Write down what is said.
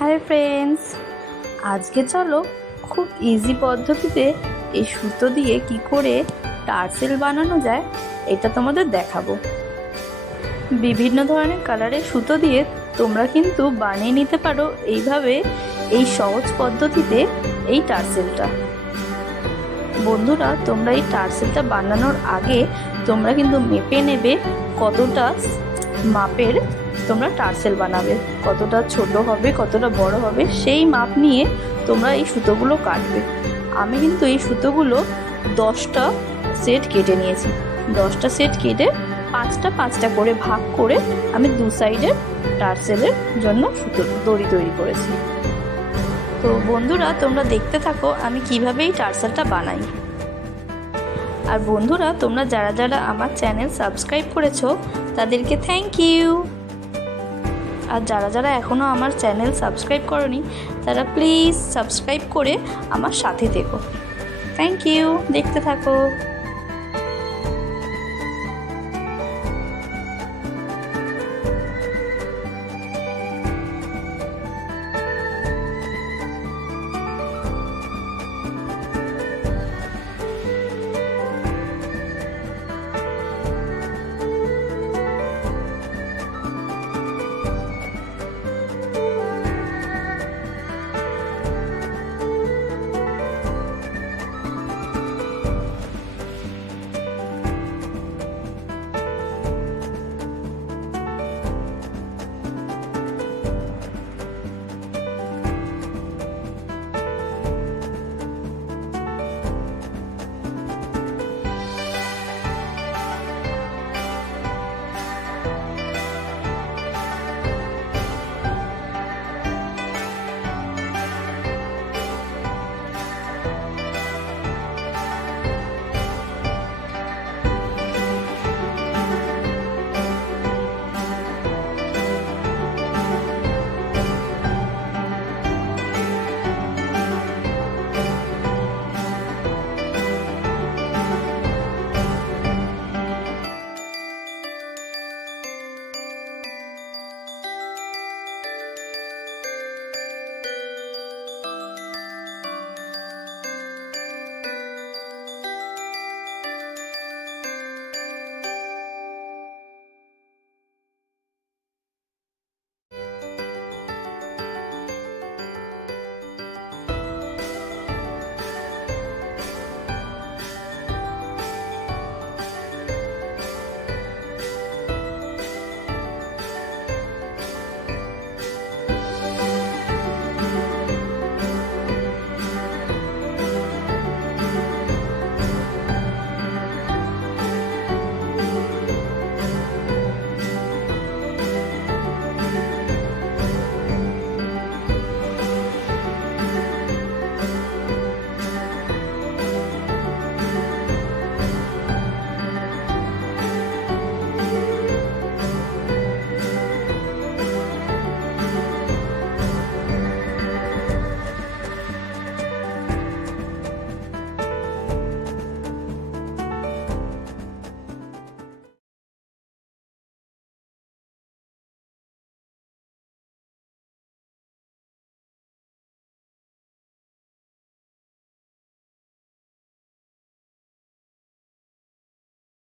Hi friends, আজকে চলো খুব ইজি পদ্ধতিতে এই সুতো দিয়ে কি করে টার্সেল বানানো যায় এটা তোমাদের দেখাবো। বিভিন্ন ধরনের কালারের সুতো দিয়ে তোমরা কিন্তু বানিয়ে নিতে পারো এইভাবে এই সহজ পদ্ধতিতে এই টার্সেলটা। বন্ধুরা, তোমরা এই টার্সেলটা বানানোর আগে তোমরা কিন্তু মেপে নেবে কতটা মাপের তোমরা টার্সেল বানাবে, কতটা ছোট হবে কতটা বড় হবে সেই মাপ নিয়ে তোমরা এই সুতোগুলো কাটবে। আমি কিন্তু এই সুতোগুলো 10টা সেট কেটে নিয়েছি। 10টা সেট কেটে 5টা করে ভাগ করে আমি দু সাইডের টার্সেলের জন্য সুতো দড়ি তৈরি করেছি। তো বন্ধুরা, তোমরা দেখতে থাকো আমি কিভাবে এই টার্সেলটা বানাই। আর বন্ধুরা, তোমরা যারা যারা আমার চ্যানেল সাবস্ক্রাইব করেছো তাদেরকে থ্যাংক ইউ। আর যারা যারা এখনও আমার চ্যানেল সাবস্ক্রাইব করোনি তারা প্লিজ সাবস্ক্রাইব করে আমার সাথে থেকো। থ্যাংক ইউ, দেখতে থাকো।